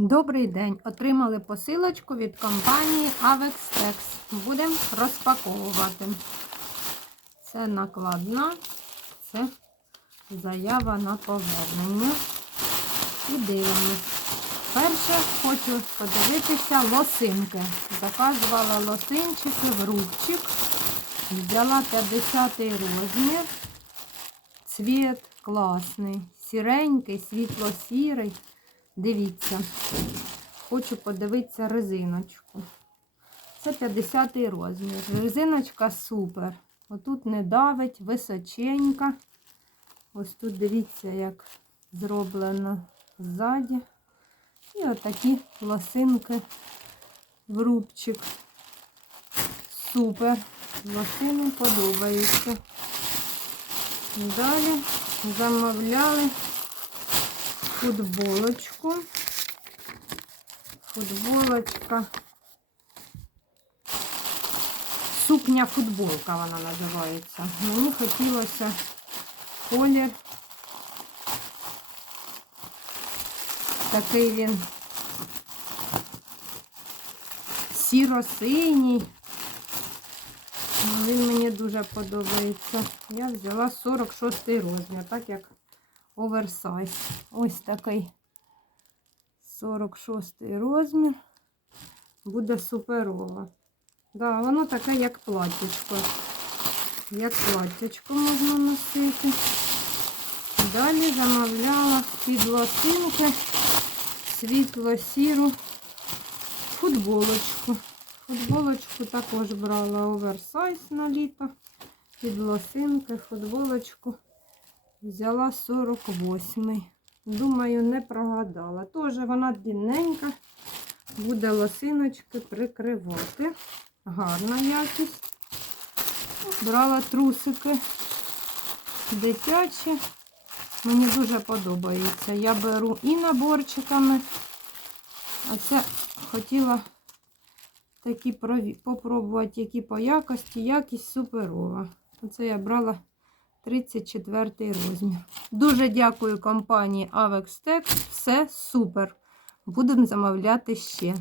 Добрий день! Отримали посилочку від компанії Avextex. Будемо розпаковувати. Це накладна, це заява на повернення. І дивимось. Перше хочу подивитися лосинки. Заказувала лосинчики в рубчик. Взяла 50 розмір. Цвіт класний, сіренький, світло-сірий. Дивіться, хочу подивитися резиночку. Це 50 розмір. Резиночка супер. Отут не давить, височенька. Ось тут дивіться, як зроблено ззаді. І отакі лосинки в рубчик. Супер. Лосини подобаються. Далі замовляли футболочку. Футболочка. Сукня футболка вона називається. Мені хотілося колір. Такий він сіро-синій. Він мені дуже подобається. Я взяла 46 розмір, так як оверсайз. Ось такий 46 розмір. Буде суперово. Да, воно таке, як платтячко. Як платтячко можна носити. Далі замовляла під лосинки світло-сіру футболочку. Футболочку також брала оверсайз на літо. Під лосинки, футболочку. Взяла 48. Думаю, не прогадала. Теж вона длинненька. Буде лосиночки прикривати. Гарна якість. Брала трусики дитячі. Мені дуже подобається. Я беру і наборчиками. А це хотіла такі попробувати, які по якості. Якість суперова. Оце я брала 34 розмір. Дуже дякую компанії Avextex. Все супер. Будемо замовляти ще.